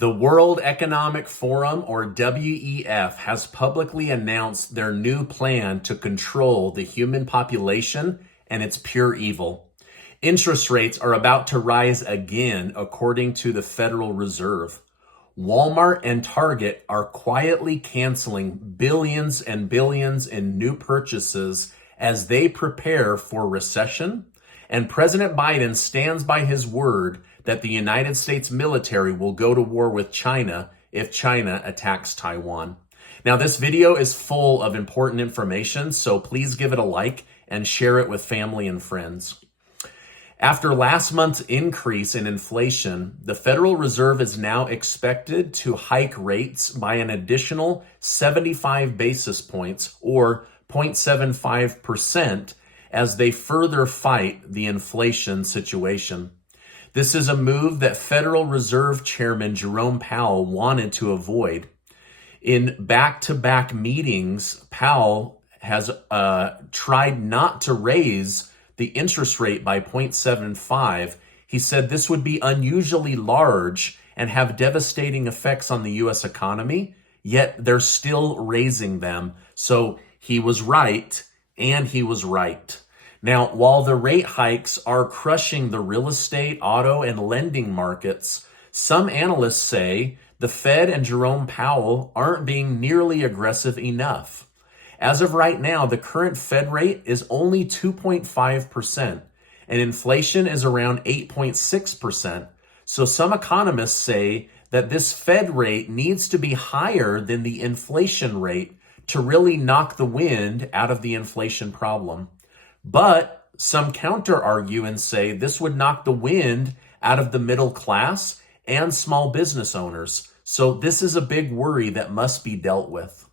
The World Economic Forum, or WEF, has publicly announced their new plan to control the human population and its pure evil. Interest rates are about to rise again, according to the Federal Reserve. Walmart and Target are quietly canceling billions and billions in new purchases as they prepare for recession. And President Biden stands by his word that the United States military will go to war with China if China attacks Taiwan. Now, this video is full of important information, so please give it a like and share it with family and friends. After last month's increase in inflation, the Federal Reserve is now expected to hike rates by an additional 75 basis points, or 0.75%, as they further fight the inflation situation. This is a move that Federal Reserve Chairman Jerome Powell wanted to avoid. In back-to-back meetings, Powell has tried not to raise the interest rate by 0.75. He said this would be unusually large and have devastating effects on the U.S. economy, yet they're still raising them. So he was right, and he was right. Now, while the rate hikes are crushing the real estate, auto, and lending markets, some analysts say the Fed and Jerome Powell aren't being nearly aggressive enough. As of right now, the current Fed rate is only 2.5%, and inflation is around 8.6%. So some economists say that this Fed rate needs to be higher than the inflation rate to really knock the wind out of the inflation problem. But some counter-argue and say this would knock the wind out of the middle class and small business owners. So this is a big worry that must be dealt with.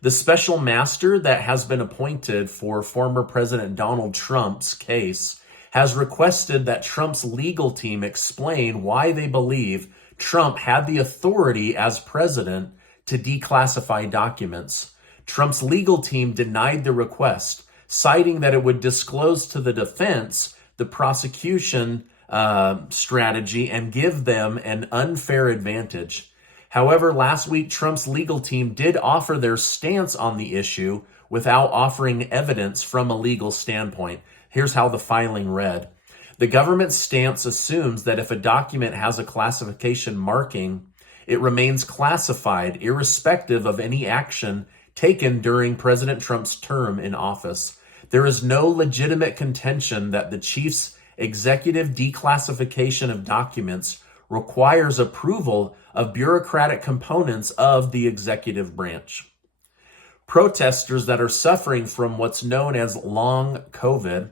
The special master that has been appointed for former President Donald Trump's case has requested that Trump's legal team explain why they believe Trump had the authority as president to declassify documents. Trump's legal team denied the request, citing that it would disclose to the defense the prosecution strategy and give them an unfair advantage. However, last week, Trump's legal team did offer their stance on the issue without offering evidence from a legal standpoint. Here's how the filing read. The government's stance assumes that if a document has a classification marking, it remains classified irrespective of any action taken during President Trump's term in office. There is no legitimate contention that the chief's executive declassification of documents requires approval of bureaucratic components of the executive branch. Protesters that are suffering from what's known as long COVID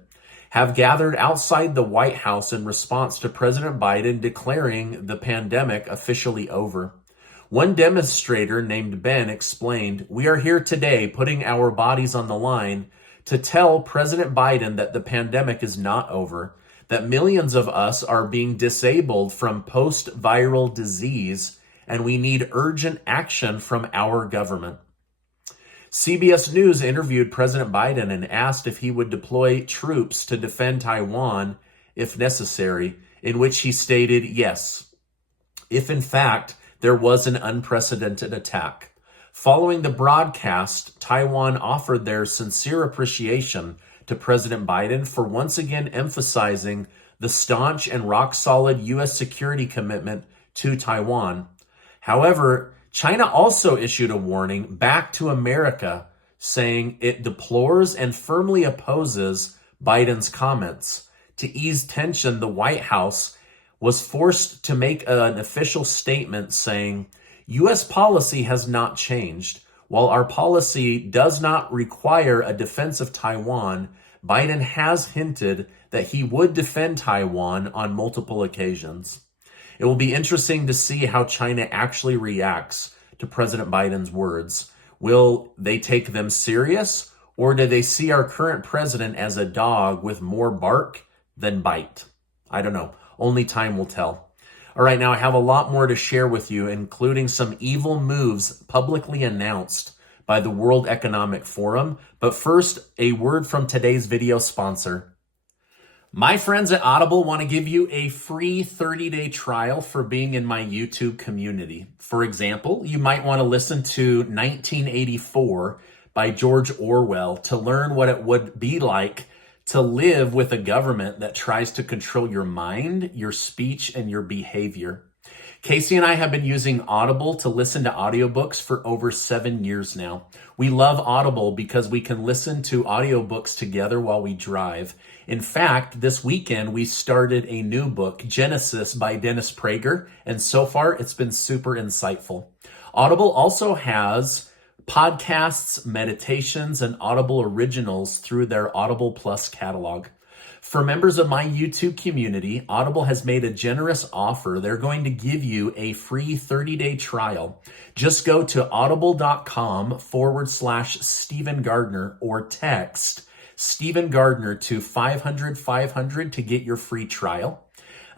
have gathered outside the White House in response to President Biden declaring the pandemic officially over. One demonstrator named Ben explained, "We are here today putting our bodies on the line to tell President Biden that the pandemic is not over, that millions of us are being disabled from post-viral disease, and we need urgent action from our government." CBS News interviewed President Biden and asked if he would deploy troops to defend Taiwan if necessary, in which he stated yes, if in fact there was an unprecedented attack. Following the broadcast, Taiwan offered their sincere appreciation to President Biden for once again emphasizing the staunch and rock-solid U.S. security commitment to Taiwan. However, China also issued a warning back to America, saying it deplores and firmly opposes Biden's comments. To ease tension, the White House was forced to make an official statement saying, U.S. policy has not changed. While our policy does not require a defense of Taiwan, Biden has hinted that he would defend Taiwan on multiple occasions. It will be interesting to see how China actually reacts to President Biden's words. Will they take them serious, or do they see our current president as a dog with more bark than bite? I don't know. Only time will tell. All right, now I have a lot more to share with you, including some evil moves publicly announced by the World Economic Forum. But first, a word from today's video sponsor. My friends at Audible want to give you a free 30-day trial for being in my YouTube community. For example, you might want to listen to 1984 by George Orwell to learn what it would be like to live with a government that tries to control your mind, your speech, and your behavior. Casey and I have been using Audible to listen to audiobooks for over 7 years now. We love Audible because we can listen to audiobooks together while we drive. In fact, this weekend we started a new book, Genesis by Dennis Prager, and so far it's been super insightful. Audible also has podcasts, meditations, and Audible originals through their Audible Plus catalog. For members of my YouTube community, Audible has made a generous offer. They're going to give you a free 30-day trial. Just go to audible.com/Stephen Gardner or text Stephen Gardner to 500-500 to get your free trial.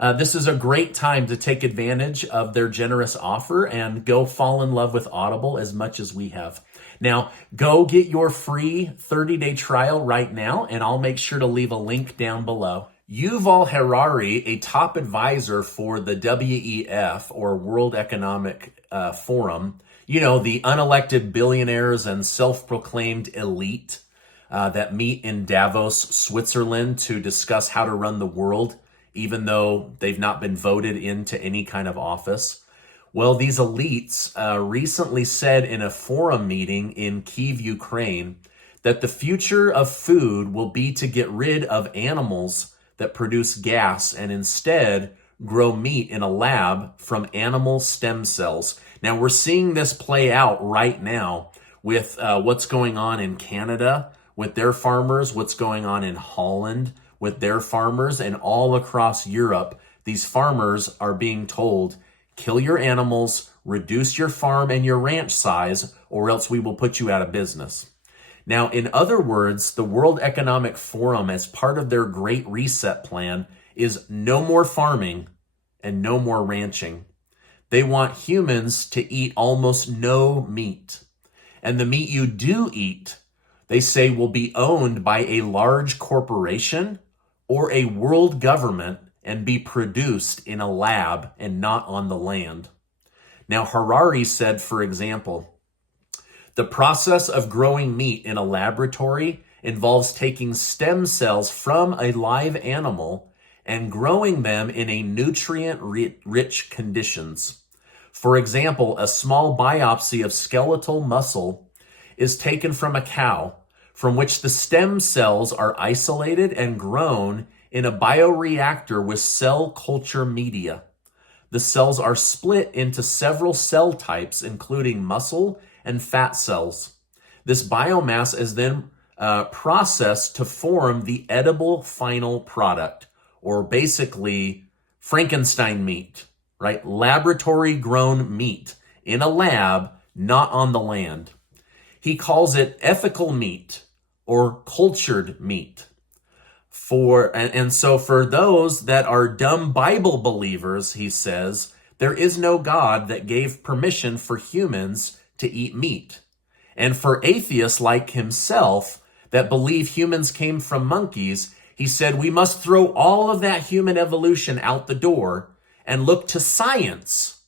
This is a great time to take advantage of their generous offer and go fall in love with Audible as much as we have. Now, go get your free 30-day trial right now, and I'll make sure to leave a link down below. Yuval Harari, a top advisor for the WEF, or World Economic Forum, the unelected billionaires and self-proclaimed elite that meet in Davos, Switzerland to discuss how to run the world, even though they've not been voted into any kind of office. Well, these elites recently said in a forum meeting in Kyiv, Ukraine, that the future of food will be to get rid of animals that produce gas and instead grow meat in a lab from animal stem cells. Now, we're seeing this play out right now with what's going on in Canada with their farmers, what's going on in Holland with their farmers, and all across Europe. These farmers are being told, kill your animals, reduce your farm and your ranch size, or else we will put you out of business. Now, in other words, the World Economic Forum, as part of their Great Reset plan, is no more farming and no more ranching. They want humans to eat almost no meat. And the meat you do eat, they say, will be owned by a large corporation or a world government and be produced in a lab and not on the land. Now, Harari said, for example, the process of growing meat in a laboratory involves taking stem cells from a live animal and growing them in a nutrient-rich conditions. For example, a small biopsy of skeletal muscle is taken from a cow, from which the stem cells are isolated and grown in a bioreactor with cell culture media. The cells are split into several cell types, including muscle and fat cells. This biomass is then processed to form the edible final product, or basically Frankenstein meat, right? Laboratory grown meat in a lab, not on the land. He calls it ethical meat or cultured meat. So for those that are dumb Bible believers, he says, there is no God that gave permission for humans to eat meat. And for atheists like himself that believe humans came from monkeys, he said we must throw all of that human evolution out the door and look to science.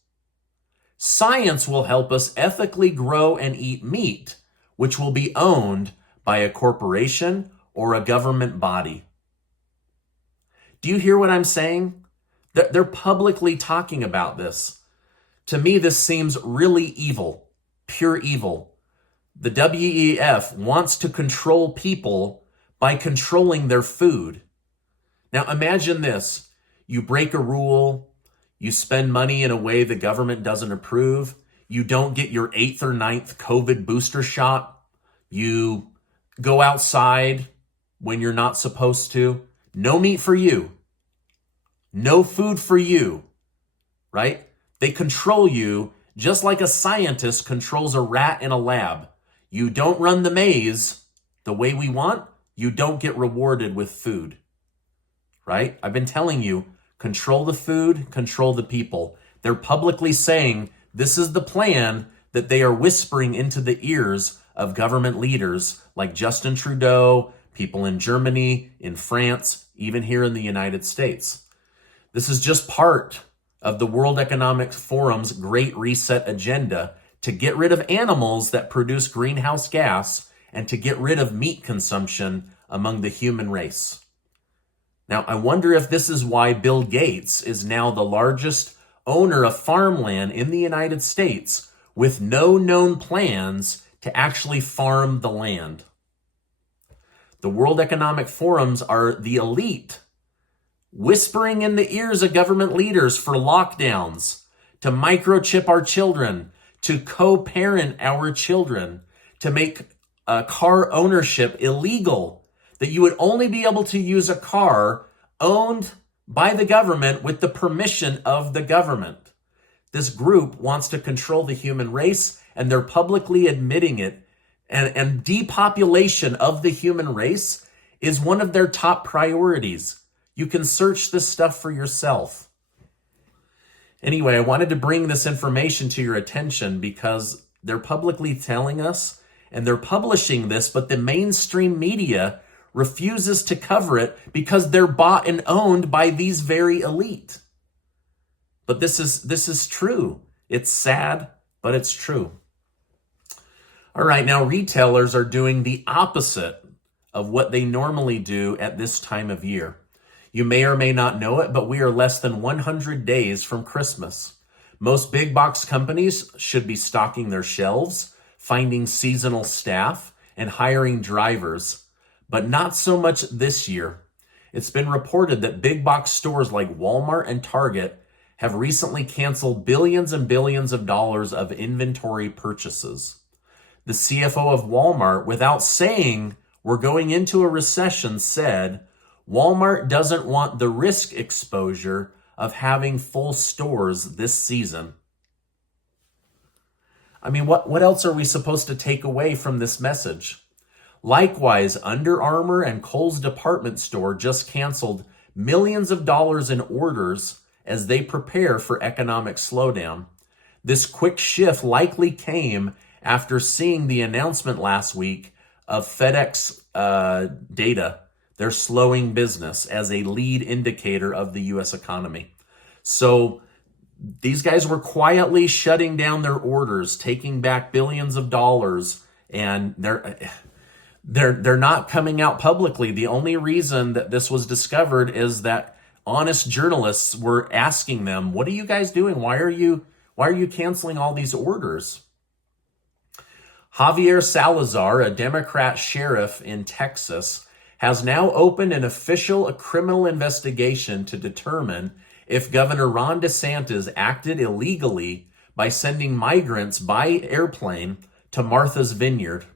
Science will help us ethically grow and eat meat, which will be owned by a corporation or a government body. Do you hear what I'm saying? They're publicly talking about this. To me, this seems really evil, pure evil. The WEF wants to control people by controlling their food. Now imagine this. You break a rule, you spend money in a way the government doesn't approve, you don't get your 8th or 9th COVID booster shot, you go outside when you're not supposed to. No meat for you. No food for you, right? They control you just like a scientist controls a rat in a lab. You don't run the maze the way we want, you don't get rewarded with food, right? I've been telling you, control the food, control the people. They're publicly saying this is the plan that they are whispering into the ears of government leaders like Justin Trudeau, people in Germany, in France, even here in the United States. This is just part of the World Economic Forum's Great Reset agenda to get rid of animals that produce greenhouse gas and to get rid of meat consumption among the human race. Now, I wonder if this is why Bill Gates is now the largest owner of farmland in the United States with no known plans to actually farm the land. The World Economic Forums are the elite, whispering in the ears of government leaders for lockdowns, to microchip our children, to co-parent our children, to make car ownership illegal, that you would only be able to use a car owned by the government with the permission of the government. This group wants to control the human race, and they're publicly admitting it. And depopulation of the human race is one of their top priorities. You can search this stuff for yourself. Anyway, I wanted to bring this information to your attention because they're publicly telling us, and they're publishing this, but the mainstream media refuses to cover it because they're bought and owned by these very elite. But this is true. It's sad, but it's true. All right, now retailers are doing the opposite of what they normally do at this time of year. You may or may not know it, but we are less than 100 days from Christmas. Most big box companies should be stocking their shelves, finding seasonal staff, and hiring drivers, but not so much this year. It's been reported that big box stores like Walmart and Target have recently canceled billions and billions of dollars of inventory purchases. The CFO of Walmart, without saying we're going into a recession, said Walmart doesn't want the risk exposure of having full stores this season. I mean, what else are we supposed to take away from this message? Likewise, Under Armour and Kohl's department store just canceled millions of dollars in orders as they prepare for economic slowdown. This quick shift likely came after seeing the announcement last week of FedEx data. They're slowing business as a lead indicator of the U.S. economy. So these guys were quietly shutting down their orders, taking back billions of dollars, and they're not coming out publicly. The only reason that this was discovered is that honest journalists were asking them, "What are you guys doing? Why are you canceling all these orders?" Javier Salazar, a Democrat sheriff in Texas, has now opened an official criminal investigation to determine if Governor Ron DeSantis acted illegally by sending migrants by airplane to Martha's Vineyard.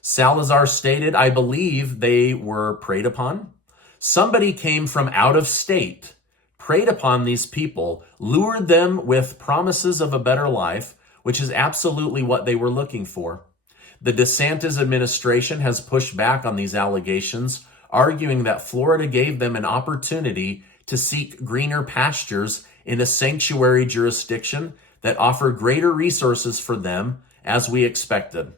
Salazar stated, "I believe they were preyed upon. Somebody came from out of state, preyed upon these people, lured them with promises of a better life, which is absolutely what they were looking for." The DeSantis administration has pushed back on these allegations, arguing that Florida gave them an opportunity to seek greener pastures in a sanctuary jurisdiction that offered greater resources for them, as we expected.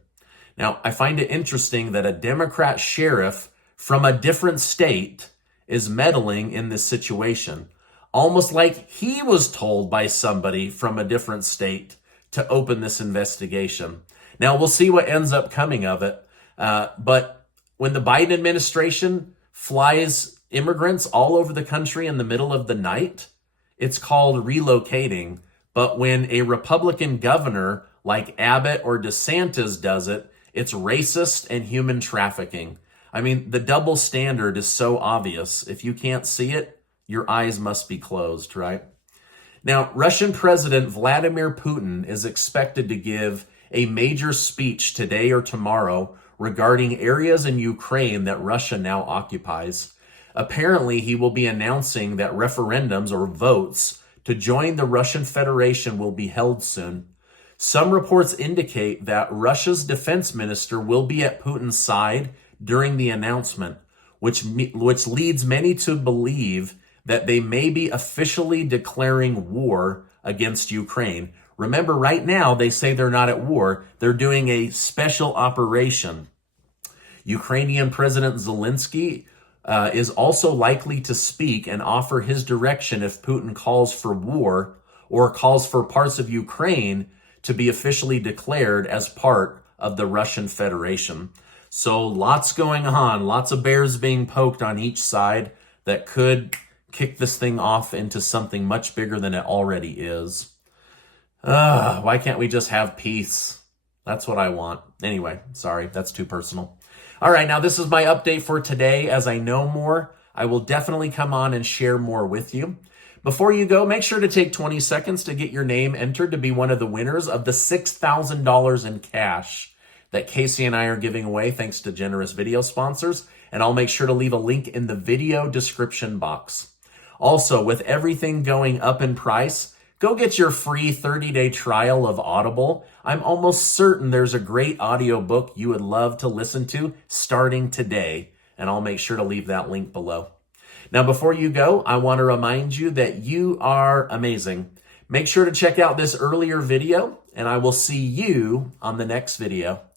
Now, I find it interesting that a Democrat sheriff from a different state is meddling in this situation, almost like he was told by somebody from a different state to open this investigation. Now, we'll see what ends up coming of it. But when the Biden administration flies immigrants all over the country in the middle of the night, it's called relocating. But when a Republican governor like Abbott or DeSantis does it, it's racist and human trafficking. I mean, the double standard is so obvious. If you can't see it, your eyes must be closed, right? Now, Russian President Vladimir Putin is expected to give a major speech today or tomorrow regarding areas in Ukraine that Russia now occupies. Apparently, he will be announcing that referendums or votes to join the Russian Federation will be held soon. Some reports indicate that Russia's defense minister will be at Putin's side during the announcement, which leads many to believe that they may be officially declaring war against Ukraine. Remember, right now, they say they're not at war. They're doing a special operation. Ukrainian President Zelensky is also likely to speak and offer his direction if Putin calls for war or calls for parts of Ukraine to be officially declared as part of the Russian Federation. So lots going on, lots of bears being poked on each side that could kick this thing off into something much bigger than it already is. Why can't we just have peace? That's what I want. Anyway, sorry, that's too personal. All right, now this is my update for today. As I know more, I will definitely come on and share more with you. Before you go, make sure to take 20 seconds to get your name entered to be one of the winners of the $6,000 in cash that Casey and I are giving away thanks to generous video sponsors. And I'll make sure to leave a link in the video description box. Also, with everything going up in price, go get your free 30-day trial of Audible. I'm almost certain there's a great audiobook you would love to listen to starting today, and I'll make sure to leave that link below. Now, before you go, I want to remind you that you are amazing. Make sure to check out this earlier video, and I will see you on the next video.